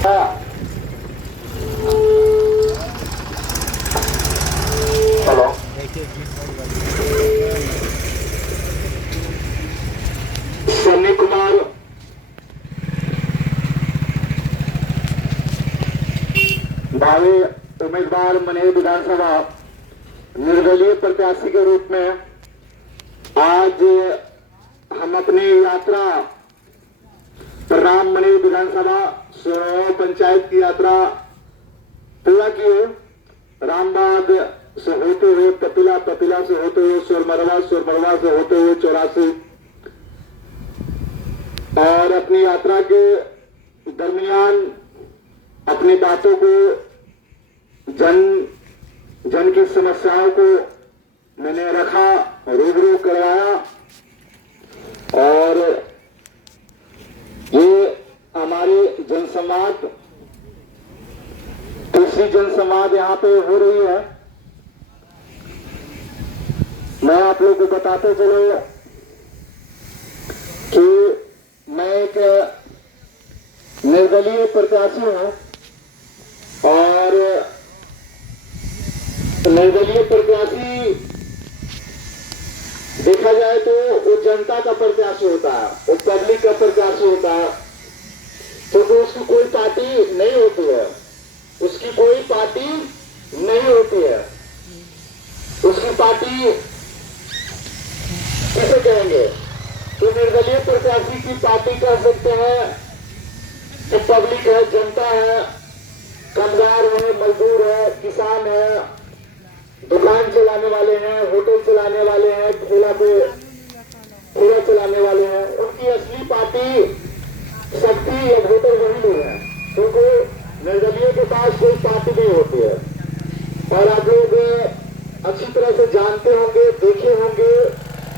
Hello, Sunny Kumar भावी उम्मीदवार मनेर विधानसभा निर्दलीय प्रत्याशी के रूप में आज हम अपनी यात्रा राम मनेर विधानसभा पंचायत की यात्रा पूरा किए। रामबाग से होते हुए पतिला, पतिला से होते हुए सोरमरवा, सोरमरवा से होते हुए 84 और अपनी यात्रा के दरमियान अपनी बातों को जन की समस्याओं को मैंने रखा, रूबरू करवाया और ये हमारी जनसंवाद, तीसरी जनसंवाद यहाँ पे हो रही है। मैं आप लोगों को बताते चलो कि मैं एक निर्दलीय प्रत्याशी हूं और निर्दलीय प्रत्याशी देखा जाए तो वो जनता का प्रत्याशी होता है, वो पब्लिक का प्रत्याशी होता है, क्योंकि उसकी कोई पार्टी नहीं होती है, उसकी कोई पार्टी नहीं होती है। उसकी पार्टी किसे कहेंगे? तो निर्दलीय प्रत्याशी की पार्टी कह सकते हैं कि पब्लिक है, जनता है, कामगार है, मजदूर है, किसान है, दुकान चलाने वाले हैं, होटल चलाने वाले हैं, ठेला चलाने वाले हैं। उनकी असली पार्टी शक्ति या वोटर वही लोग हैं, क्योंकि निर्दलीय के पास कोई पार्टी नहीं होती है। और आप लोग अच्छी तरह से जानते होंगे, देखे होंगे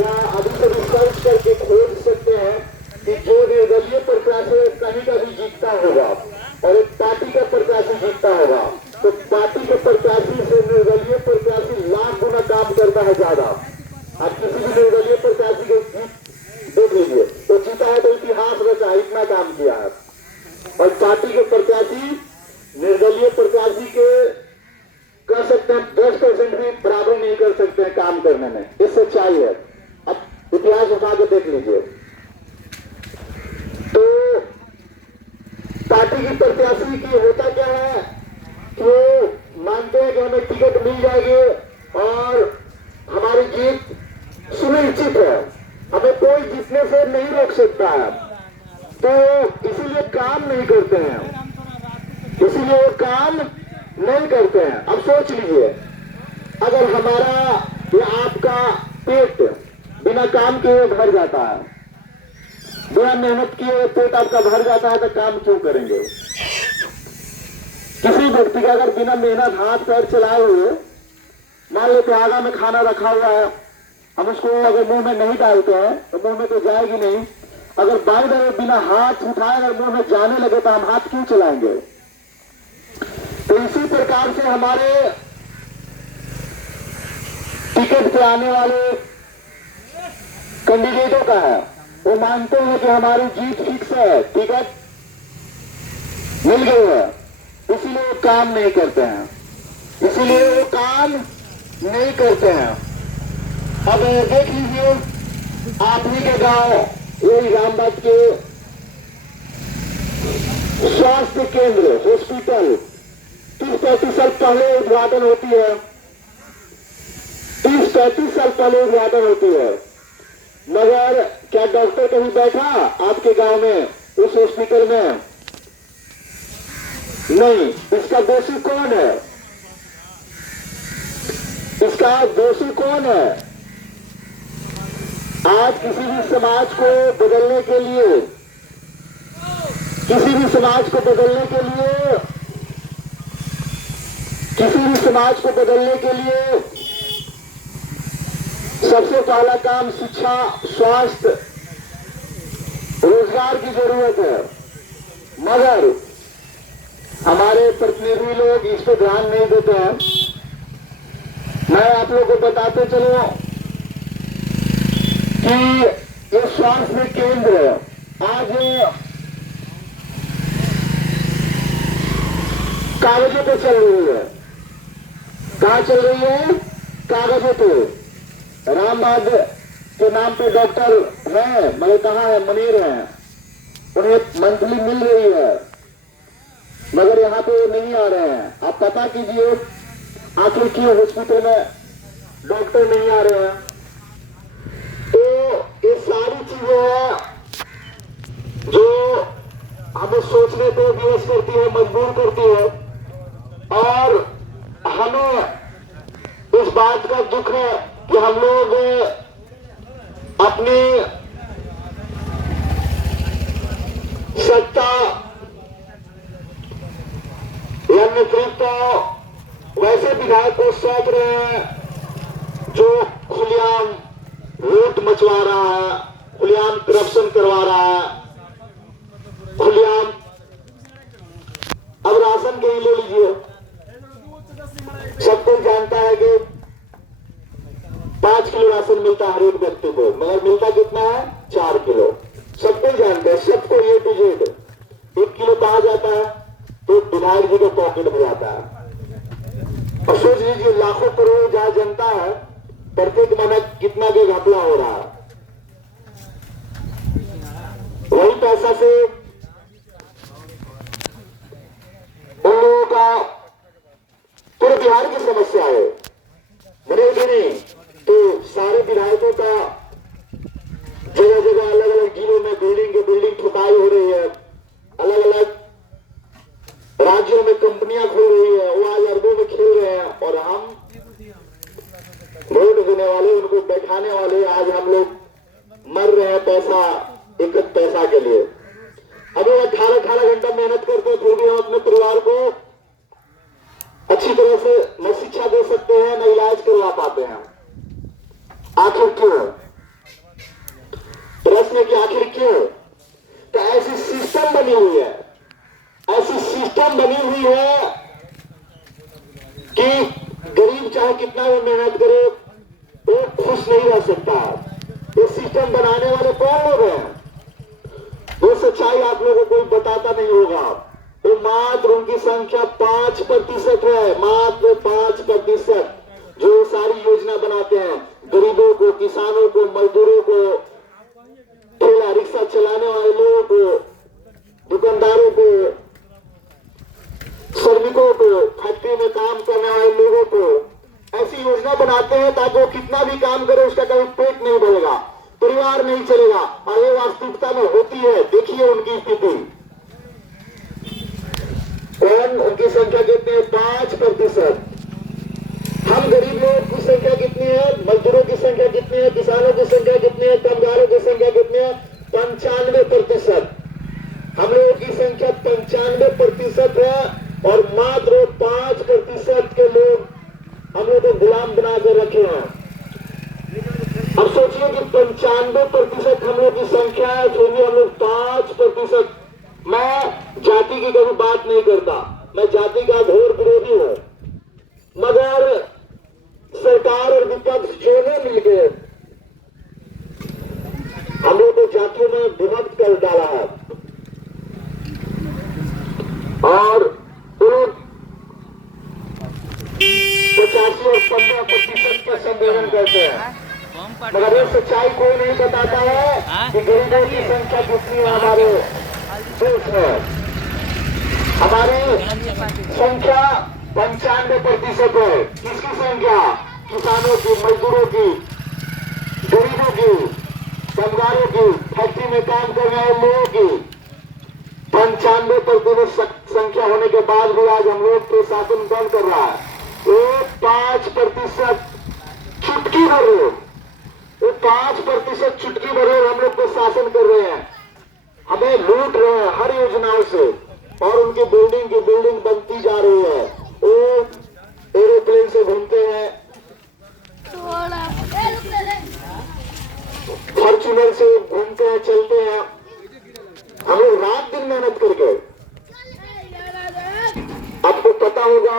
या अभी से रिसर्च करके खोज सकते हैं कि जो निर्दलीय प्रत्याशी कहीं का भी जीतता होगा और एक पार्टी का प्रत्याशी जीतता होगा तो पार्टी के प्रत्याशी से निर्दलीय प्रत्याशी लाख गुना काम करता है ज्यादा। आप किसी भी निर्दलीय प्रत्याशी को देख लीजिए, तो जीता है तो इतिहास रचा, इतना काम किया है। और पार्टी के प्रत्याशी निर्दलीय प्रत्याशी के कर सकते हैं 10% भी बराबर नहीं कर सकते हैं काम करने में, ये सच्चाई है। अब इतिहास उठा के देख लीजिए। तो पार्टी की प्रत्याशी की होता क्या है कि वो मानते हैं कि हमें टिकट मिल जाएगी और हमारी जीत सुनिश्चित है, हमें कोई जीतने से नहीं रोक सकता है, तो इसीलिए काम नहीं करते हैं, इसीलिए वो काम नहीं करते हैं। अब सोच लीजिए, अगर हमारा या आपका पेट बिना काम किए भर जाता है, बिना मेहनत किए पेट आपका भर जाता है, तो काम क्यों करेंगे? किसी व्यक्ति का अगर बिना मेहनत हाथ पैर चलाए हुए, मान लेते आगा में खाना रखा हुआ है, हम उसको अगर मुंह में नहीं डालते हैं तो मुंह में तो जाएगी नहीं। अगर बाई द वे बिना हाथ उठाए अगर मुंह में जाने लगे तो हम हाथ क्यों चलाएंगे? तो इसी प्रकार से हमारे टिकट पे आने वाले कैंडिडेटों का है, वो मानते हैं कि हमारी जीत फिक्स है, टिकट मिल गई है, इसीलिए वो काम नहीं करते हैं, इसीलिए वो काम नहीं करते हैं। अब देख लीजिए, आप ही के गांव यही रामबाग के स्वास्थ्य केंद्र, हॉस्पिटल 30-35 साल पहले उद्घाटन होती है, 30-35 साल पहले उद्घाटन होती है, मगर क्या डॉक्टर कहीं बैठा आपके गांव में उस हॉस्पिटल में? नहीं। इसका दोषी कौन है? इसका दोषी कौन है? आज किसी भी समाज को बदलने के लिए, किसी भी समाज को बदलने के लिए, किसी भी समाज को बदलने के लिए सबसे पहला काम शिक्षा, स्वास्थ्य, रोजगार की जरूरत है, मगर हमारे प्रतिनिधि लोग इस पर ध्यान नहीं देते हैं। मैं आप लोगों को बताते चलूं कि ये स्वास्थ्य केंद्र आज कागजों पे चल रही है। कहाँ चल रही है? कागजों पे। राम बहादुर के नाम पे डॉक्टर है, मगर कहाँ है? मनेर है, उन्हें मंथली मिल रही है, मगर यहाँ पे नहीं आ रहे हैं। आप पता कीजिए आखिर क्यों हॉस्पिटल में डॉक्टर नहीं आ रहे हैं। तो ये सारी चीजें हैं जो हमें सोचने पे विवश करती है, मजबूर करती है, और हमें इस बात का दुख है कि हम लोग अपनी सत्ता या नेतृत्व वैसे विधायक को सौंप रहे हैं जो खुलेआम लूट मचवा रहा है, खुलेआम करप्शन करवा रहा है, खुलेआम। अब राशन के ही ले लीजिए, सब कोई जानता है कि 5 किलो राशन मिलता है हर एक व्यक्ति को, मगर मिलता कितना है? 4 किलो। सब कोई जानता है, सबको A to Z। 1 किलो कहाँ जाता है? तो विधायक जी के पॉकेट में जाता है। और सोच लीजिए लाखों करोड़ जहां जनता है, प्रत्येक महीने कितना के घपला हो रहा है। वही पैसा से उन लोगों का पूरे बिहार की समस्या है, बनेगी नहीं। तो सारे विधायकों का जगह जगह अलग अलग जिलों में बिल्डिंग ठुकाई हो रही है, अलग अलग राज्यों में कंपनियां खुल रही है, वो आज अरबों में खेल रहे हैं, और हम वोट देने वाले, उनको बैठाने वाले, आज हम लोग मर रहे हैं पैसा, एक पैसा के लिए। अब 18 घंटा मेहनत करते हैं, फिर भी हम अपने परिवार को अच्छी तरह से न शिक्षा दे सकते हैं, न इलाज करवा पाते हैं। आखिर क्यों? प्रश्न है कि आखिर क्यों? तो ऐसी सिस्टम बनी हुई है, ऐसी सिस्टम बनी हुई है कि गरीब चाहे कितना भी मेहनत करे वो खुश नहीं रह सकता। ये सिस्टम बनाने वाले कौन लोग हैं? वो सच्चाई आप लोगों को कोई बताता नहीं होगा। वो मात्र उनकी संख्या 5% है, मात्र 5% जो सारी योजना बनाते हैं, गरीबों को, किसानों को, मजदूरों को, ठेला रिक्शा चलाने वाले लोगों को, दुकानदारों को, श्रमिकों को, फैक्ट्री में काम करने वाले लोगों को ऐसी योजना बनाते हैं ताकि वो कितना भी काम करे उसका कभी पेट नहीं भरेगा, परिवार नहीं चलेगा। और ये वास्तविकता में होती है। देखिए उनकी स्थिति, कौन, उनकी संख्या कितनी है? 5%। हम गरीब लोगों की संख्या कितनी है? मजदूरों की संख्या कितनी है? किसानों की संख्या कितनी है? कामगारों की संख्या कितनी है? 95%। हम लोगों की संख्या 95% है, और मात्र 5% के लोग हम लोग को गुलाम बनाकर रखे हैं। अब सोचिए कि 95% हम लोग की संख्या है, फिर भी हम लोग 5%। मैं जाति की कभी बात नहीं करता, मैं जाति का घोर विरोधी हूं, मगर सरकार और विपक्ष दोनों मिलकर हम लोग को जातियों में विभक्त कर डाला है, और 85 और 15% का सम्मेलन करते हैं, मगर ये सच्चाई कोई नहीं बताता है कि गरीबों की संख्या कितनी है हमारे देश में। हमारी संख्या 95% है। किसकी संख्या? किसानों की, मजदूरों की, गरीबों की, कामगारों की, फैक्ट्री में काम करने वाले लोगों की। 95% संख्या होने के बाद भी आज हम लोग को शासन कौन कर रहा है? वो 5% चुटकी भर लोग, वो 5% चुटकी भर लोग हम लोग को शासन कर रहे हैं, हमें लूट रहे हैं हर योजनाओं से, और उनकी बिल्डिंग की बिल्डिंग बनती जा रही है। वो एरोप्लेन से घूमते हैं, फॉर्च्यूनर से घूमते हैं, चलते हैं। हम लोग रात दिन मेहनत करके, आपको पता होगा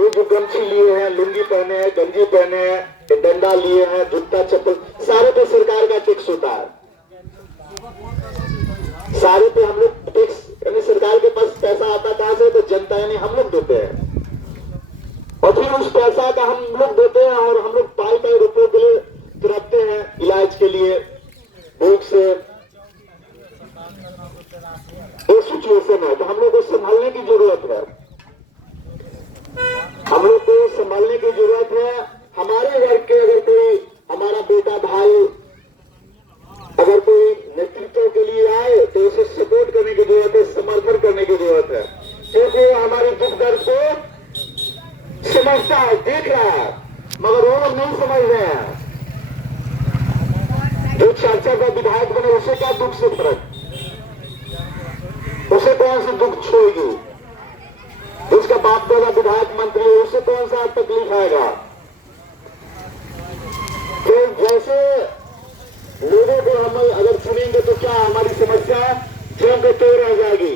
ये जो गमछी लिए हैं, लुंगी पहने हैं, गंजी पहने हैं, डंडा लिए हैं, जूता चप्पल, सारे पे सरकार का टैक्स होता है। सारे पे हम लोग टैक्स, यानी सरकार के पास पैसा आता कहां से? तो जनता यानी हम लोग देते हैं, और फिर उस पैसा का हम लोग देते हैं और हम लोग पाई रुपए के लिए रखते हैं इलाज के लिए भूख से। एक सिचुएशन है तो हम लोग को संभालने की जरूरत है, हम लोग को संभालने की जरूरत है। हमारे घर के अगर कोई हमारा बेटा भाई अगर कोई नेतृत्व के लिए आए तो उसे सपोर्ट करने की जरूरत है, समर्थन करने की जरूरत है, क्योंकि हमारे दुख दर्द को समझता है, देख रहा है, मगर वो लोग नहीं समझ रहे हैं। जो चर्चा का विधायक बने उसे क्या दुख से फर्क, उसे कौन सी दुख छोड़ेगी, उसका बाप दादा विधायक मंत्री है उसे कौन सा तकलीफ आएगा। तो जैसे लोगों को हम अगर सुनेंगे तो क्या हमारी समस्या ज्यों के त्यों रह जाएगी,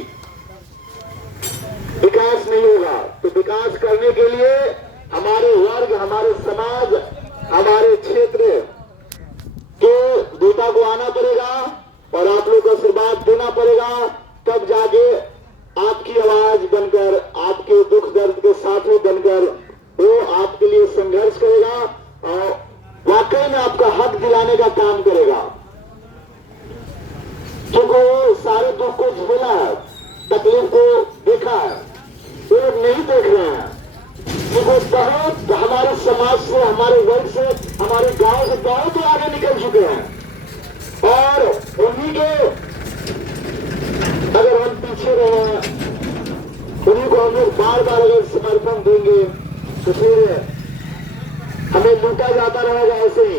विकास नहीं होगा। तो विकास करने के लिए हमारे वर्ग, हमारे समाज, हमारे क्षेत्र के नेता को आना पड़ेगा और आप लोग को आशीर्वाद देना पड़ेगा, तब जाके आपकी आवाज बनकर, आपके दुख दर्द के साथी बनकर वो आपके लिए संघर्ष करेगा और वाकई में आपका हक दिलाने का काम करेगा। क्योंकि वो सारे दुख को झेला है, तकलीफ को देखा है, वो लोग नहीं देख रहे हैं। क्योंकि बहुत हमारे समाज से, हमारे वर्ग से, हमारे गांव से बहुत आगे निकल चुके हैं और उन्हीं के अगर हम पीछे रहे, उन्हीं को हम लोग बार बार अगर समर्थन देंगे तो फिर हमें लूटा जाता रहेगा ऐसे ही।